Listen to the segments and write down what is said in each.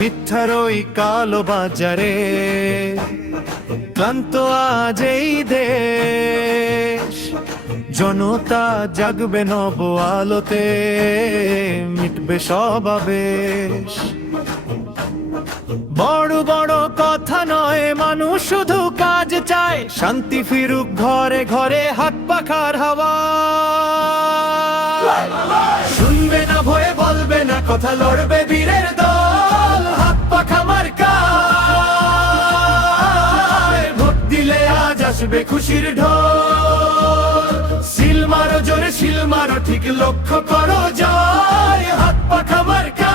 মিথ্যার ওই কালো বাজারে ক্লান্ত আজ এই দেশ, জনতা জাগবে নব আলোতে, মিটবে সব আবেশ। বড় বড় কথা নয়, মানুষ শুধু কাজ চায়, শান্তি ফিরুক ঘরে ঘরে, হাত পাখার হাওয়া। শুনবে না ভয়ে, বলবে না কথা, লড়বে বীরের দল, হাত পাখা মার্কায়। ভোট দিলে আজ আসবে খুশির ঢোল, সিল মারো জোরে, সিল মারো ঠিক, লক্ষ্য করো জয়, হাত পাখা মার্কায়।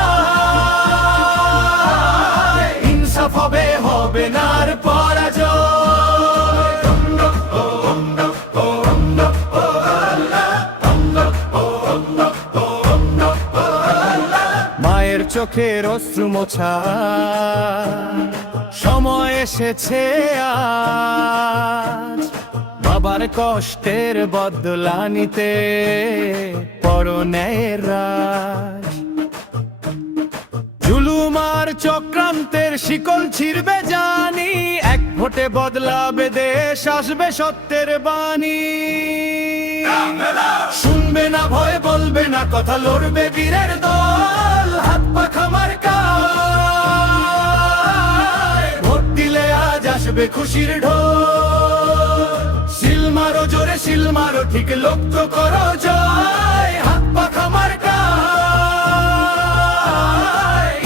ইনসাফ হবে, হবে না আর পরাজয়। মায়ের চোখের অশ্রু মোছা সময় এসেছে আজ, বাবার কষ্টের বদলা নিতে পরো ন্যায়ের রাজ। জুলুম আর চক্রান্তের শিকল ছিঁড়বে জানি, এক ভোটে বদলাবে দেশ, আসবে সত্যের বাণী। শুনবে না ভয়, বলবে না কথা, লড়বে বীরের দল, হাত পাখা মার্কায়। ভোট দিলে আজ আসবে খুশির ঢোল, সিল মারো জোরে, সিল মারো ঠিক, লক্ষ্য করো জয়, হাত পাখা মার্কায়।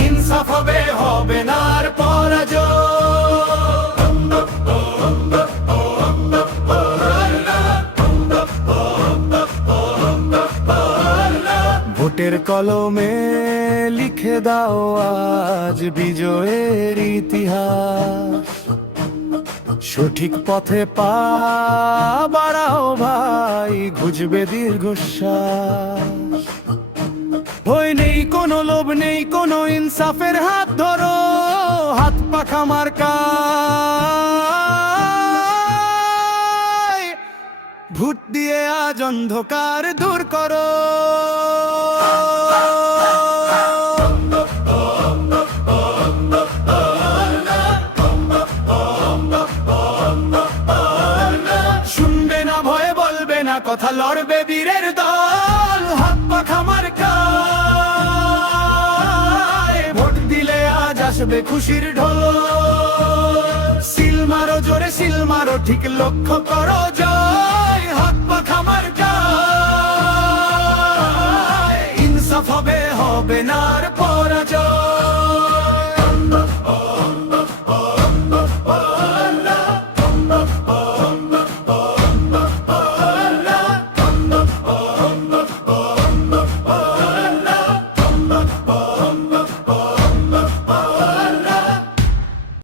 ইনসাফ হবে, হবে না আর পরাজয়। ভোটের কলমে লিখে দাও আজ বিজয়ের ইতিহাস, সঠিক পথে পা বাড়াও ভাই, ঘুচবে দীর্ঘশ্বাস। ভয় নেই কোনো, লোভ নেই কোনো, ইনসাফের হাত ধরো, হাত পাখা মার্কায়। ভোট দিয়ে আজ অন্ধকার দূর করো। শুনবে না ভয়ে, বলবে না কথা, লড়বে বীরের দল, হাত পাখা মার্কায়। ভোট দিলে আজ আসবে খুশির ঢোল, সিল মারো জোরে, সিল মারো ঠিক, লক্ষ্য করো জয়, হাত পাখা মার্কায়। ইনসাফ হবে, হবে না আর পরাজয়।